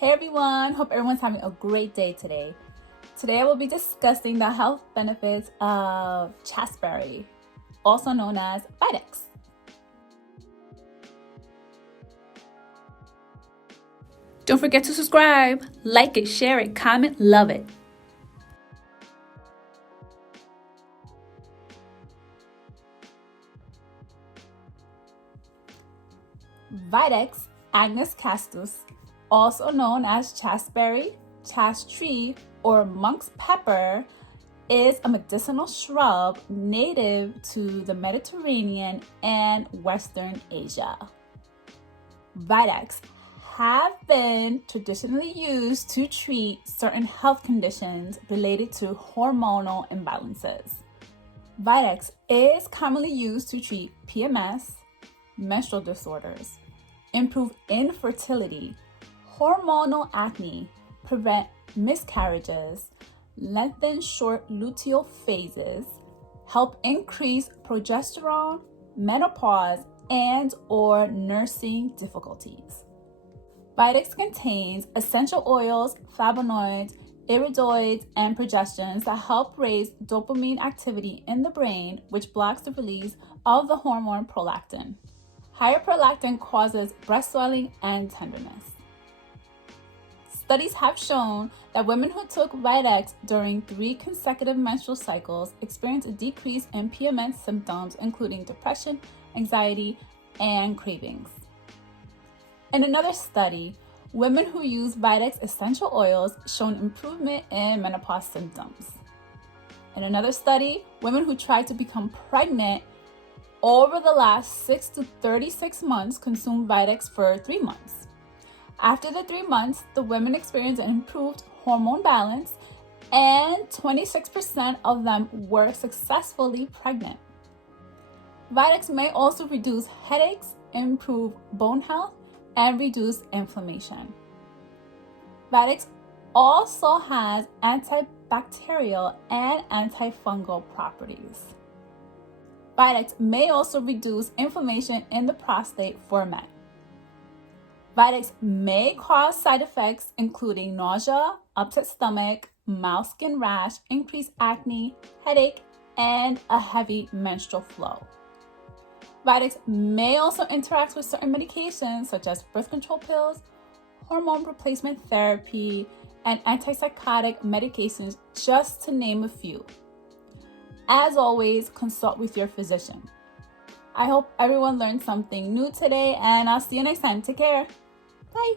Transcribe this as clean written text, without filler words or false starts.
Hey everyone, hope everyone's having a great day today. Today I will be discussing the health benefits of Chasteberry, also known as Vitex. Don't forget to subscribe, like it, share it, comment, love it. Vitex agnus castus, also known as chasteberry, chaste tree, or monk's pepper, is a medicinal shrub native to the Mediterranean and Western Asia. Vitex have been traditionally used to treat certain health conditions related to hormonal imbalances. Vitex is commonly used to treat PMS, menstrual disorders, improve infertility, hormonal acne, prevent miscarriages, lengthen short luteal phases, help increase progesterone, menopause, and or nursing difficulties. Vitex contains essential oils, flavonoids, iridoids, and progestins that help raise dopamine activity in the brain, which blocks the release of the hormone prolactin. Higher prolactin causes breast swelling and tenderness. Studies have shown that women who took Vitex during 3 consecutive menstrual cycles experienced a decrease in PMS symptoms, including depression, anxiety, and cravings. In another study, women who used Vitex essential oils showed improvement in menopause symptoms. In another study, women who tried to become pregnant over the last 6 to 36 months consumed Vitex for 3 months. After the 3 months, the women experienced an improved hormone balance, and 26% of them were successfully pregnant. Vitex may also reduce headaches, improve bone health, and reduce inflammation. Vitex also has antibacterial and antifungal properties. Vitex may also reduce inflammation in the prostate for men. Vitex may cause side effects including nausea, upset stomach, mouth skin rash, increased acne, headache, and a heavy menstrual flow. Vitex may also interact with certain medications such as birth control pills, hormone replacement therapy, and antipsychotic medications, just to name a few. As always, consult with your physician. I hope everyone learned something new today, and I'll see you next time. Take care. Bye.